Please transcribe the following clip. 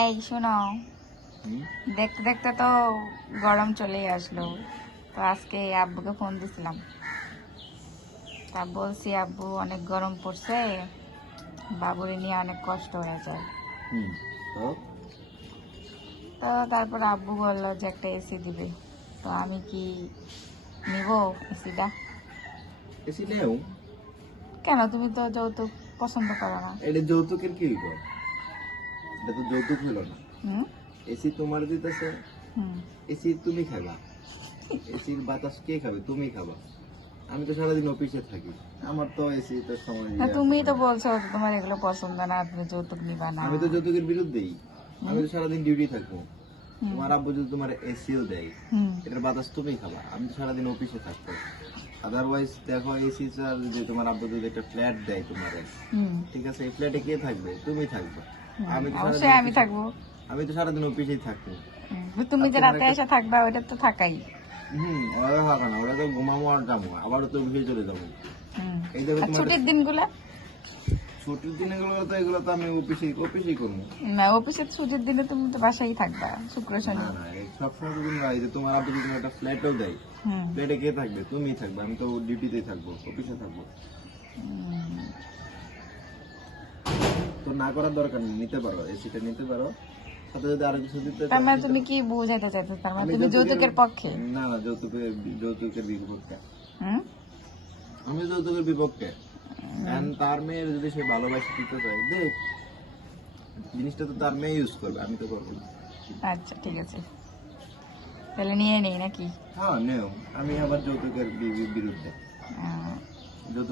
এই শোনো, হুম? দেখতে দেখতে তো গরম চলেই আসলো। তো আজকে আব্বুকে ফোন দিছিলাম, তা বলছি আব্বু অনেক গরম পড়ছে, বাবুরে নিয়ে অনেক কষ্ট হয়ে যায়। হুম। তো তো তারপর আব্বু বললো যে একটা এসি দিবে। তো আমি কি নিব এসিটা? এসি নেও। কেন, তুমি তো যৌতুক পছন্দ করো না? এটা যৌতুকের কি হইব? এটা তো যৌতুক হলো না। হুম এসি তোমার দিতেছে, হুম এসি তুমি খাবা। এসির বাতাস কে খাবে? তুমি খাবা। আমি তো সারাদিন অফিসে থাকি, আমার তো এসি তো সময় না, দিয়ে তুমি হয় তো না। বলছো তোমার এগুলো পছন্দ না, তুমি যৌতুক নিবা না। আমি তো যৌতুকের বিরুদ্ধেই। আমি তো সারাদিন ডিউটি থাকবো। হুম তোমার আব্বু যদি তোমার এসিও দেয়, হুম এটার বাতাস তুমি খাবা। আমি তো সারাদিন অফিসে থাকবো। আদারওয়াইজ দেখো, এসি চার যে তোমার আব্বু যদি একটা ফ্ল্যাট দেয় তোমার, হুম ঠিক আছে, এই ফ্ল্যাটে কে থাকবে? তুমি থাকবে। আমি তো সারাদিন অবশ্যই আমি অফিসে, থাকবো। আমি তো সারাদিন অফিসেই থাকবো। তুমি আর যে তোমার রাতে একটা, এসে থাকবা ওটা তো থাকাই। ওরা থাকা না, ওরা তো ঘুমাবো আর যাবো, আবারও তো অফিসে চলে যাবো। এই দেখো আর তোমার ছুটির দিনগুলা? ছুটির দিনগুলো তো এগুলো তো আমি অফিসেই করবো। না, অফিসের ছুটির দিনে তুমি তো বাসায় থাকবা শুক্র শনি। না না, এই সবসময় তো তুমি এই যে তোমার আব্বু যদি একটা ফ্ল্যাটও দেয়, হুম ফ্ল্যাটে কে থাকবে? তুমিই থাকবে। আমি তো ডিউটিতেই থাকবো, অফিসে থাকবো। হুম। তো না করার দরকার নেই, নিতে পারো, এসিটা নিতে পারো। সাথে যদি আরো কিছু দিতে তার চাও মানে দিতে তুমি পারো। কি বোঝাতে চাইছো, তার মানে আমি তুমি যৌতুকের পক্ষে? না না, যৌতুকের বিপক্ষে। হুম আমি যৌতুকের বিপক্ষে। And তার মেয়ের যদি সে ভালোবাসে দিতে চায়, দেখ, জিনিসটা তো তার মেয়ে ইউজ করবে, আমি তো করবো না। আচ্ছা ঠিক আছে, তাহলে নিয়ে নেই নাকি? হ্যাঁ নেও। আমি আবার যৌতুকের বিরুদ্ধে। আহ, যৌতুক